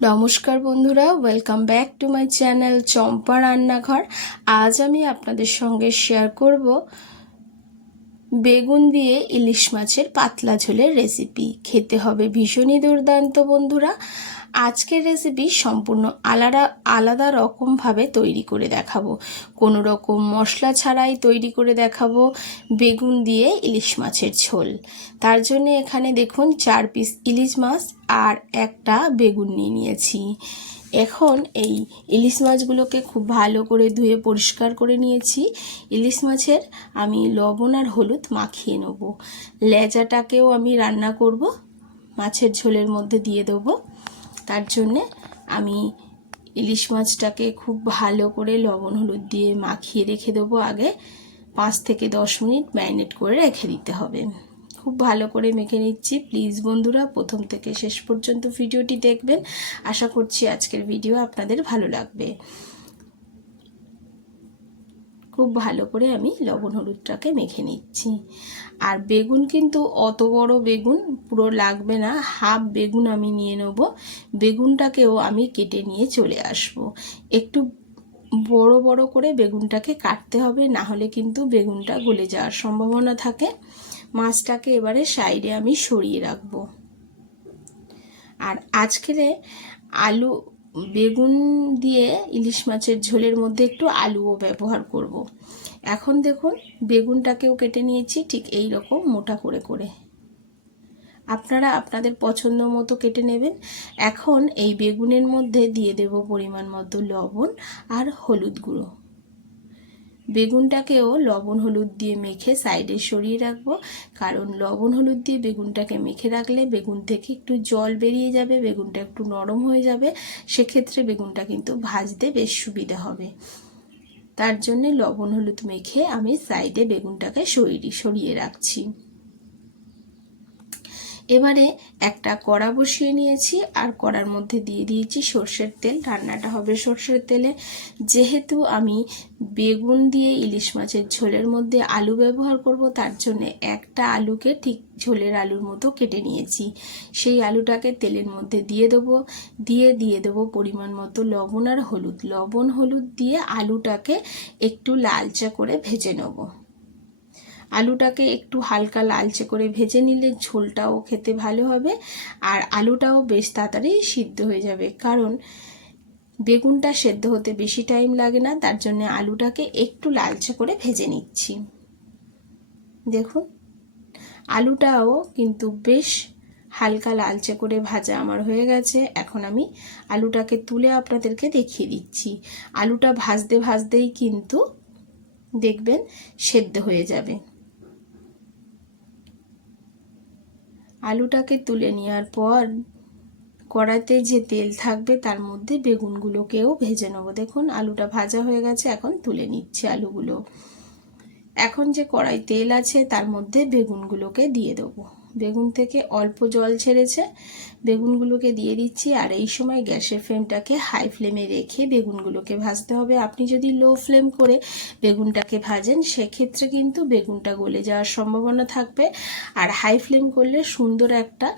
নমস্কার বন্ধুরা, welcome back to my channel Champa Rannaghar. আজ আমি আপনাদের সঙ্গে শেয়ার করব বেগুন দিয়ে ইলিশ মাছের পাতলা ঝোলের রেসিপি। খেতে হবে ভীষণই দুর্দান্ত বন্ধুরা। আজকের রেসিপি সম্পূর্ণ আলাদা রকমভাবে তৈরি করে দেখাবো। কোনো রকম মশলা ছাড়াই তৈরি করে দেখাবো বেগুন দিয়ে ইলিশ মাছের ঝোল। তার জন্য এখানে দেখুন 4 পিস ইলিশ মাছ আর একটা বেগুন নিয়ে নিয়েছি। এখন এই ইলিশ মাছগুলোকে খুব ভালো করে ধুয়ে পরিষ্কার করে নিয়েছি। ইলিশ মাছের আমি লবণ আর হলুদ মাখিয়ে নেব। লেজাটাকেও আমি রান্না করব, মাছের ঝোলের মধ্যে দিয়ে দেবো। তার জন্যে আমি ইলিশ মাছটাকে খুব ভালো করে লবণ হলুদ দিয়ে মাখিয়ে রেখে দেবো। আগে 5 থেকে 10 মিনিট ম্যারিনেট করে রেখে দিতে হবে। খুব ভালো করে মেখে নিচ্ছি। প্লিজ বন্ধুরা প্রথম থেকে শেষ পর্যন্ত ভিডিওটি দেখবেন। আশা করছি আজকের ভিডিও আপনাদের ভালো লাগবে। খুব ভালো করে আমি লবণ হলুদটাকে মেখে নিচ্ছি। আর বেগুন কিন্তু অত বড় বেগুন পুরো লাগবে না, হাফ বেগুন আমি নিয়ে নেব। বেগুনটাকেও আমি কেটে নিয়ে চলে আসব। একটু বড় বড় করে বেগুনটাকে কাটতে হবে, না হলে কিন্তু বেগুনটা গলে যাওয়ার সম্ভাবনা থাকে। মাছটাকে এবারে সাইডে আমি সরিয়ে রাখবো। আর আজকের আলু বেগুন দিয়ে ইলিশ মাছের ঝোলের মধ্যে একটু আলুও ব্যবহার করব। এখন দেখুন বেগুনটাকেও কেটে নিয়েছি ঠিক এই রকম মোটা করে করে। আপনারা আপনাদের পছন্দ মতো কেটে নেবেন। এখন এই বেগুনের মধ্যে দিয়ে দেব পরিমাণ মতো লবণ আর হলুদ গুঁড়ো। বেগুনটাকেও লবণ হলুদ দিয়ে মেখে সাইডে সরিয়ে রাখবো, কারণ লবণ হলুদ দিয়ে বেগুনটাকে মেখে রাখলে বেগুন থেকে একটু জল বেরিয়ে যাবে, বেগুনটা একটু নরম হয়ে যাবে, সেক্ষেত্রে বেগুনটা কিন্তু ভাজতে বেশ সুবিধা হবে। তার জন্য লবণ হলুদ মেখে আমি সাইডে বেগুনটাকে সরিয়ে রাখছি। এবারে একটা কড়া বসিয়ে নিয়েছি আর কড়ার মধ্যে দিয়ে দিয়েছি সর্ষের তেল। রান্নাটা হবে সর্ষের তেলে। যেহেতু আমি বেগুন দিয়ে ইলিশ মাছের ঝোলের মধ্যে আলু ব্যবহার করব, তার জন্য একটা আলুকে ঠিক ঝোলের আলুর মতো কেটে নিয়েছি। সেই আলুটাকে তেলের মধ্যে দিয়ে দেবো পরিমাণ মতো লবণ আর হলুদ। লবণ হলুদ দিয়ে আলুটাকে একটু লালচে করে ভেজে নেব। আলুটাকে একটু হালকা লালচে করে ভেজে নিলে ঝোলটাও খেতে ভালো হবে আর আলুটাও বেশ তাড়াতাড়ি সিদ্ধ হয়ে যাবে, কারণ বেগুনটা সেদ্ধ হতে বেশি টাইম লাগে না। তার জন্য আলুটাকে একটু লালচে করে ভেজে নিচ্ছি। দেখুন আলুটাও কিন্তু বেশ হালকা লালচে করে ভাজা আমার হয়ে গেছে। এখন আমি আলুটাকে তুলে আপনাদেরকে দেখিয়ে দিচ্ছি। আলুটা ভাজতেই কিন্তু দেখবেন সেদ্ধ হয়ে যাবে। আলুটাকে তুলে নেওয়ার পর কড়াইতে যে তেল থাকবে তার মধ্যে বেগুনগুলোকেও ভেজে নেবো। দেখুন আলুটা ভাজা হয়ে গেছে, এখন তুলে নিচ্ছি আলুগুলো। এখন যে কড়াই তেল আছে তার মধ্যে বেগুনগুলোকে দিয়ে দেবো। বেগুন থেকে অল্প জল ছেড়েছে, বেগুনগুলোকে দিয়ে দিচ্ছি। আর এই সময় গ্যাসের ফ্লেমটাকে হাই ফ্লেমে রেখে বেগুনগুলোকে ভাজতে হবে। আপনি যদি লো ফ্লেম করে বেগুনটাকে ভাজেন সেক্ষেত্রে কিন্তু বেগুনটা গলে যাওয়ার সম্ভাবনা থাকবে, আর হাই ফ্লেম করলে সুন্দর একটা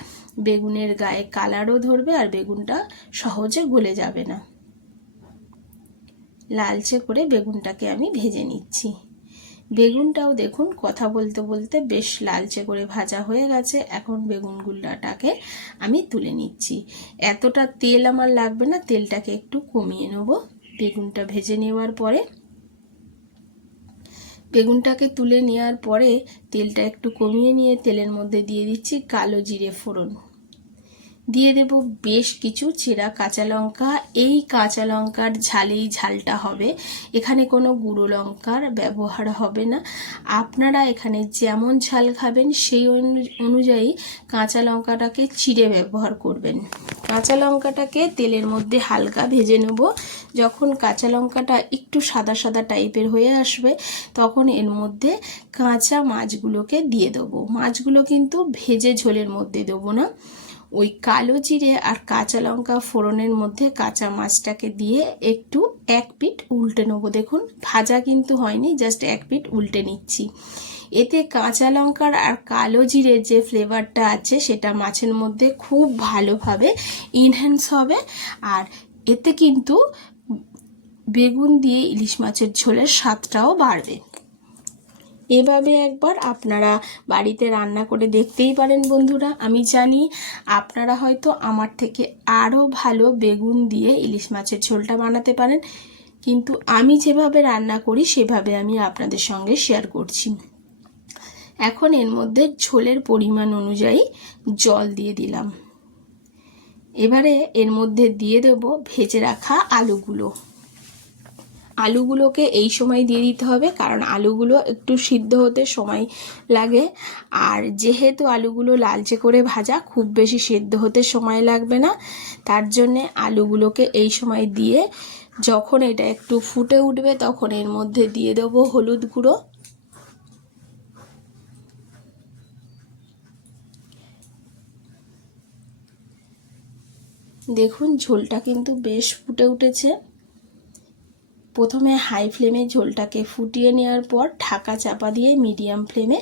বেগুনের গায়ে কালারও ধরবে আর বেগুনটা সহজে গলে যাবে না। লালচে করে বেগুনটাকে আমি ভেজে নিচ্ছি। বেগুনটাও দেখুন কথা বলতে বলতে বেশ লালচে করে ভাজা হয়ে গেছে। এখন বেগুনগুলোটাকে আমি তুলে নিচ্ছি। এতটা তেল আমার লাগবে না, তেলটাকে একটু কমিয়ে নেব। বেগুনটা ভেজে নেওয়ার পরে বেগুনটাকে তুলে নেওয়ার পরে তেলটা একটু কমিয়ে নিয়ে তেলের মধ্যে দিয়ে দিচ্ছি কালো জিরে ফোড়ন। দিয়ে দেব বেশ কিছু চেরা কাঁচা লঙ্কা। এই কাঁচা লঙ্কার ঝালেই ঝালটা হবে, এখানে কোনো গুঁড়ো লঙ্কার ব্যবহার হবে না। আপনারা এখানে যেমন ঝাল খাবেন সেই অনুযায়ী কাঁচা লঙ্কাটাকে চিড়ে ব্যবহার করবেন। কাঁচা লঙ্কাটাকে তেলের মধ্যে হালকা ভেজে নেব। যখন কাঁচা লঙ্কাটা একটু সাদা সাদা টাইপের হয়ে আসবে তখন এর মধ্যে কাঁচা মাছগুলোকে দিয়ে দেবো। মাছগুলো কিন্তু ভেজে ঝোলের মধ্যে দেবো না, ওই কালো জিরে আর কাঁচা লঙ্কা ফোড়নের মধ্যে কাঁচা মাছটাকে দিয়ে একটু এক পিঠ উল্টে নেবো। দেখুন ভাজা কিন্তু হয়নি, জাস্ট এক পিঠ উল্টে নিচ্ছি। এতে কাঁচা লঙ্কার আর কালো জিরের যে ফ্লেভারটা আছে সেটা মাছের মধ্যে খুব ভালোভাবে ইনহ্যান্স হবে। আর এতে কিন্তু বেগুন দিয়ে ইলিশ মাছের ঝোলের স্বাদটাও বাড়বে। এভাবে একবার আপনারা বাড়িতে রান্না করে দেখতেই পারেন বন্ধুরা। আমি জানি আপনারা হয়তো আমার থেকে আরও ভালো বেগুন দিয়ে ইলিশ মাছের ঝোলটা বানাতে পারেন, কিন্তু আমি যেভাবে রান্না করি সেভাবে আমি আপনাদের সঙ্গে শেয়ার করছি। এখন এর মধ্যে ঝোলের পরিমাণ অনুযায়ী জল দিয়ে দিলাম। এবারে এর মধ্যে দিয়ে দেব ভেজে রাখা আলুগুলো। আলুগুলোকে এই সময় দিয়ে দিতে হবে, কারণ আলুগুলো একটু সিদ্ধ হতে সময় লাগে। আর যেহেতু আলুগুলো লালচে করে ভাজা, খুব বেশি সিদ্ধ হতে সময় লাগবে না। তার জন্যে আলুগুলোকে এই সময় দিয়ে যখন এটা একটু ফুটে উঠবে তখন এর মধ্যে দিয়ে দেবো হলুদ গুঁড়ো, দেখুন ঝোলটা কিন্তু বেশ ফুটে উঠেছে। প্রথমে হাই ফ্লেমে ঝোলটাকে ফুটিয়ে নেওয়ার পর ঢাকা চাপা দিয়ে মিডিয়াম ফ্লেমে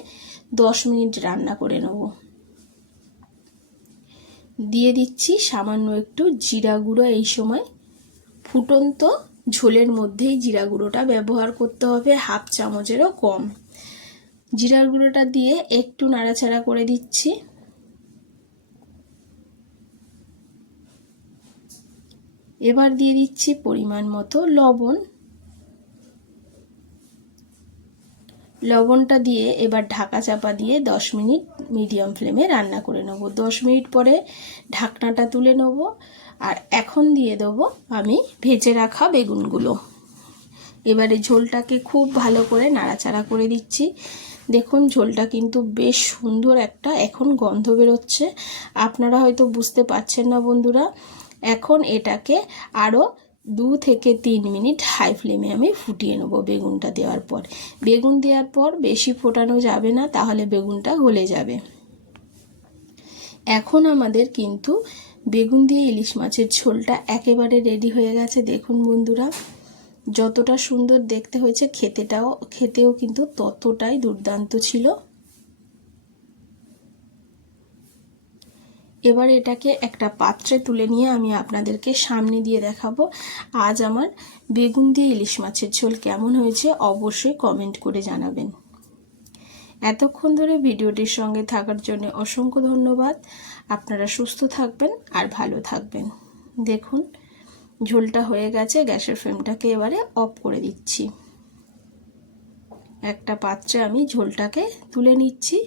10 মিনিট রান্না করে নেব। দিয়ে দিচ্ছি সামান্য একটু জিরা গুঁড়ো। এই সময় ফুটন্ত ঝোলের মধ্যেই জিরা গুঁড়োটা ব্যবহার করতে হবে, 1/2 চামচেরও কম। জিরার গুঁড়োটা দিয়ে একটু নাড়াচাড়া করে দিচ্ছি। এবার দিয়ে দিচ্ছি পরিমাণ মতো লবণ। লবণটা দিয়ে এবার ঢাকা চাপা দিয়ে 10 মিনিট মিডিয়াম ফ্লেমে রান্না করে নেব। 10 মিনিট পরে ঢাকনাটা তুলে নেব। আর এখন দিয়ে দেবো আমি ভেজে রাখা বেগুনগুলো। এবারে ঝোলটাকে খুব ভালো করে নাড়াচাড়া করে দিচ্ছি। দেখুন ঝোলটা কিন্তু বেশ সুন্দর একটা এখন গন্ধ বেরোচ্ছে। আপনারা হয়তো বুঝতে পারছেন না বন্ধুরা। এখন এটাকে আরও 2 থেকে 3 মিনিট হাই ফ্লেমে আমি ফুটিয়ে নেব। বেগুনটা দেওয়ার পর, বেগুন দেওয়ার পর বেশি ফোটানো যাবে না, তাহলে বেগুনটা গলে যাবে। এখন আমাদের কিন্তু বেগুন দিয়ে ইলিশ মাছের ঝোলটা একেবারে রেডি হয়ে গেছে। দেখুন বন্ধুরা, যতটা সুন্দর দেখতে হয়েছে খেতেও কিন্তু ততটাই দুর্দান্ত ছিল। এবার এটাকে একটা পাত্রে তুলে নিয়ে আমি আপনাদেরকে সামনে দিয়ে দেখাবো আজ আমার বেগুন দিয়ে ইলিশ মাছের ঝোল কেমন হয়েছে অবশ্যই কমেন্ট করে জানাবেন। এতক্ষণ ধরে ভিডিওটির সঙ্গে থাকার জন্য অসংখ্য ধন্যবাদ। আপনারা সুস্থ থাকবেন আর ভালো থাকবেন। দেখুন ঝোলটা হয়ে গেছে। গ্যাসের ফ্লেমটাকে এবারে অফ করে দিচ্ছি। একটা পাত্রে আমি ঝোলটাকে তুলে নিচ্ছি।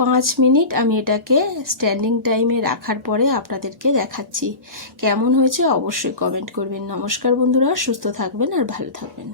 5 মিনিট আমি এটাকে স্ট্যান্ডিং টাইমে রাখার পরে আপনাদেরকে দেখাচ্ছি কেমন হয়েছে অবশ্যই কমেন্ট করবেন। নমস্কার বন্ধুরা, সুস্থ থাকবেন আর ভালো থাকবেন।